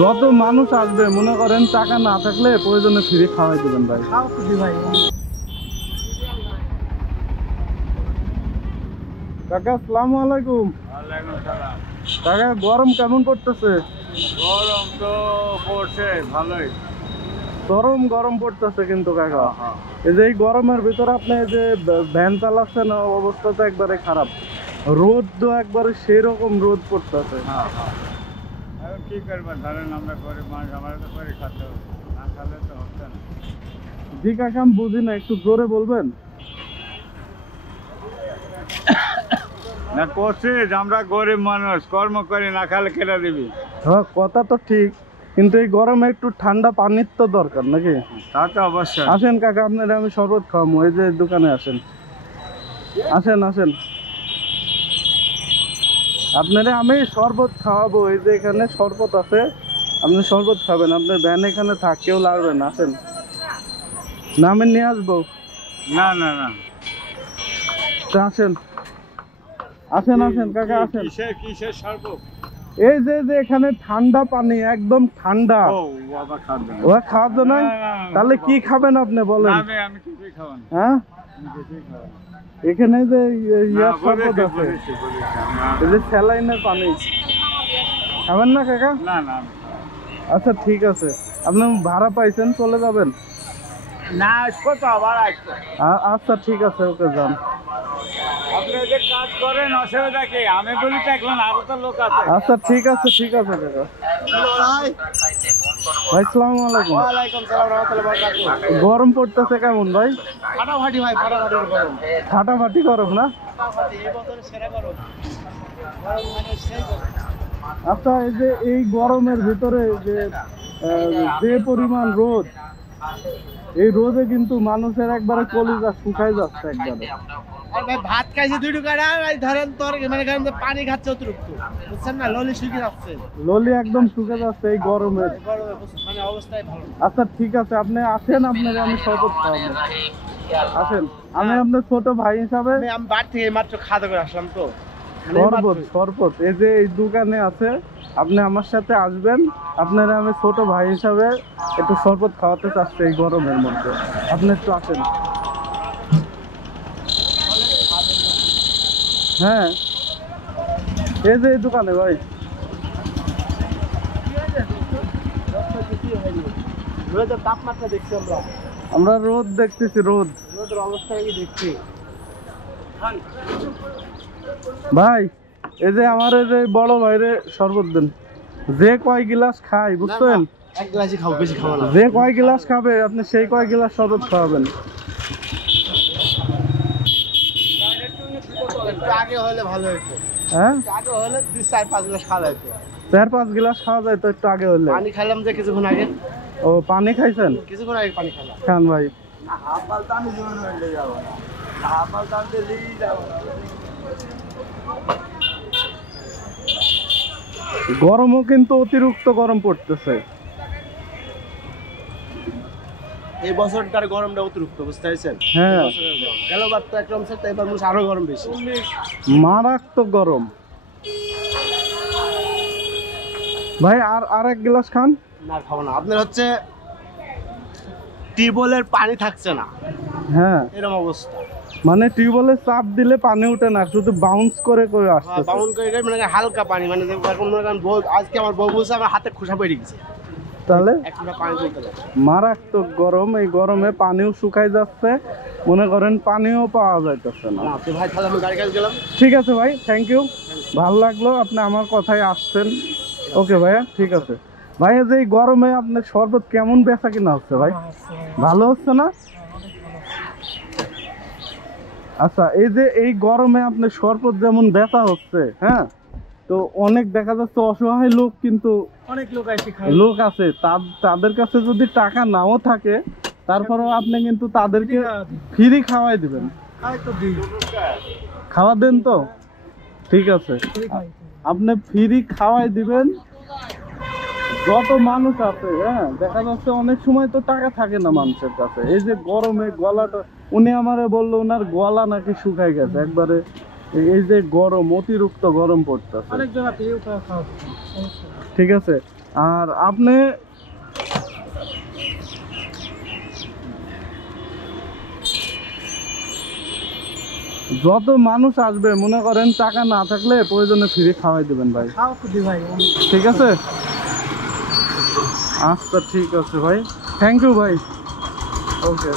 যত মানুষ আসবে মনে করেন টাকা না থাকলে প্রয়োজনে ফ্রি খাওয়াই দিবেন ভাই। কাকা আসসালামু আলাইকুম। কাকা গরম কেমন পড়তেছে? গরম তো পড়ছে ভালোই, চরম গরম পড়তেছে কিন্তু কাকা। এই যে এই গরমের ভিতরে আপনি এই যে ভ্যান চালাচ্ছেন অবস্থা তো একবারে খারাপ। রোদ তো একবারে সেরকম রোদ পড়তেছে। কি করবেন ধরেন আমরা গরিব মানুষ, আমরা তো করে খাতে হবে, না খালে তো হচ্ছে না। জি কাকা আমি বুঝি না, একটু জোরে বলবেন। না করছি যে আমরা গরিব মানুষ, কর্ম করি, না খালে কেটে দিবি। হ্যাঁ কথা তো ঠিক, কিন্তু এই গরমে একটু ঠান্ডা পানির তো দরকার নাকি? তা তো অবশ্যই। আসেন কাকা আপনারা আমি শরবত খাওয়াবো, এই যে দোকানে আসেন, আসেন আসেন আপনারা আমি শরবত খাওয়াবো। এই যে এখানে শরবত আছে, আপনি শরবত খাবেন। আপনার ভ্যান এখানে থাক, কেউ লাগবে না। আসেন না আমি নিয়ে আসবো। না না না, আসেন আসেন আসেন কাকা আসেন। কিসের শরবত? এই যে যে এখানে ঠান্ডা পানি, একদম ঠান্ডা। ও বাবা খাবেন? ওরা খাওয়া তো নাই, তাহলে কি খাবেন আপনি বলেন? আমি কিছুই খাবো না। হ্যাঁ আমি কিছুই খাবো না। এখানে যে ইয়ার না, শরবত আছে, বলেছি। এই যে স্যালাইনের পানি খাবেন না কাকা? না না আমি খাবো না। আচ্ছা ঠিক আছে, আপনি ভাড়া পাইছেন, চলে যাবেন? না আসবো তো আবার আসবো। আচ্ছা ঠিক আছে, ওকে যান। আপনি যে কাজ করেন অসুবিধা কি? আমি বলি দেখলেন আরো তো লোক আছে। আচ্ছা ঠিক আছে ঠিক আছে কাকা। ভাই আসসালামু আলাইকুম। ওয়ালাইকুম সালাম রাহমাতুল্লাহি ওয়া বারাকাতুহু। গরম পড়তেছে কেমন ভাই? ফাটাফাটি ভাই, ফাটাফাটি গরম। ফাটাফাটি গরম না? ফাটাফাটি এই বছরের সেরা গরম। গরম মানে সেই গরম। আচ্ছা এই যে এই গরমের ভিতরে যে পরিমাণ রোদ, এই রোদে কিন্তু মানুষের একবারে কলিজা শুকায় যাচ্ছে একবারে। আর ভাই ভাত খাইছে 2 টাকা আর ধরেন তোর মানে ধরেন যে পানি খাচ্ছে অতিরিক্ত, বুঝছেন না? ললি শুকিয়ে যাচ্ছে, ললি একদম শুকে যাচ্ছে এই গরমে। গরমে মানে অবস্থাই ভালো না। আচ্ছা ঠিক আছে, আপনি আসেন, আপনাকে আমি শরবত খাওয়াবো। আসেন, আমি আপনার ছোট ভাই হিসাবে আমি বাড়ি থেকে মাত্র খাওয়া করে আসলাম তো। শরবত শরবত এই যে এই দোকানে আছে, আপনি আমার সাথে আসবেন। আপনারা আমি ছোট ভাই হিসাবে একটু শরবত খাওয়াতে চাচ্ছি এই গরমের মধ্যে, আপনি একটু আসেন। হ্যাঁ এই যে এই দোকানে ভাই। তাপমাত্রা দেখছি আমরা রোদ দেখতেছি, রোদের অবস্থা দেখছি ভাই। এই যে আমার এই যে বড় ভাইরে শরবত দেন, যে কয় গিলাস খাই বুঝছেন, এক গ্লাসই খাও, বেশি খাবো না। যে কয় গিলাস খাবে আপনি সেই কয় গিলাস শরবত খাওয়াবেন। একটু আগে হলে ভালো হতো। হ্যাঁ আগে হলে 2-4-5 গ্লাস খাওয়া যেত। 4-5 গিলাস খাওয়া যায় তো একটু আগে হলে। পানি খেলাম যে কিছুক্ষণ আগে। ও পানি খাইছেন? কিছুক্ষণ আগে পানি খেলাম। খান ভাই। গরমও কিন্তু অতিরিক্ত গরম পড়তেছে। এই বছরটার গরমটা অতিরিক্ত, বুঝতে পারছেন? হ্যাঁ গেলবার তো একরকম ছিল, এবার মানুষ আরো গরম বেশি, মারাত্মক গরম। ভাই আর এক গ্লাস খান। না খাবো না। আপনার হচ্ছে টিউবওয়েলের পানি থাকছে না, হ্যাঁ এরকম অবস্থা। মানে টিউবওয়েলে চাপ দিলে পানি ওঠে না, শুধু বাউন্স করে করে আসছে। বাউন করে মানে হালকা পানি, মানে এখন মনে করেন আজকে আমার বউ বলছে আমার হাতে খোসা পড়ে গেছে, তাহলে একটা পানি তুলতে লাগে। মারাত্মক গরম। এই গরমে পানিও শুকাই যাচ্ছে, মনে করেন পানিও পাওয়া যাইতেছে না। না তো ভাই, তাহলে আমি গাড়ি কাছে গেলাম। ঠিক আছে ভাই, থ্যাংক ইউ, ভালো লাগলো আপনি আমার কথায় আসছেন। ওকে ভাইয়া, ঠিক আছে ভাইয়া। যে এই গরমে আপনার শরবত কেমন বেচা কিনা হচ্ছে ভাই? ভালো হচ্ছে না? আচ্ছা এই যে এই গরমে আপনার শরবত যেমন বেচা হচ্ছে, হ্যাঁ, তো অনেক দেখা যাচ্ছে অসহায় লোক, কিন্তু অনেক লোক লোক আছে তাদের কাছে যদি টাকা নাও থাকে, তারপরেও আপনি কিন্তু তাদেরকে ফ্রি খাওয়াই দিবেন। খাওয়া দেন তো, ঠিক আছে, আপনি ফ্রি খাওয়াই দিবেন যত মানুষ আছে। হ্যাঁ দেখা যাচ্ছে অনেক সময় তো টাকা থাকে না মানুষের কাছে। এই যে গরমে গলাটা, উনি আমারে বললো ওনার গলা নাকি শুকাই গেছে একবারে। এই যে গরম, অতিরিক্ত গরম পড়তেছে। ঠিক আছে, আর আপনি যত মানুষ আসবে মনে করেন টাকা না থাকলে প্রয়োজনে ফ্রি খাওয়াই দিবেন ভাই। খাও তো দি ভাই। ঠিক আছে, আচ্ছা ঠিক আছে ভাই, থ্যাংক ইউ ভাই। ওকে।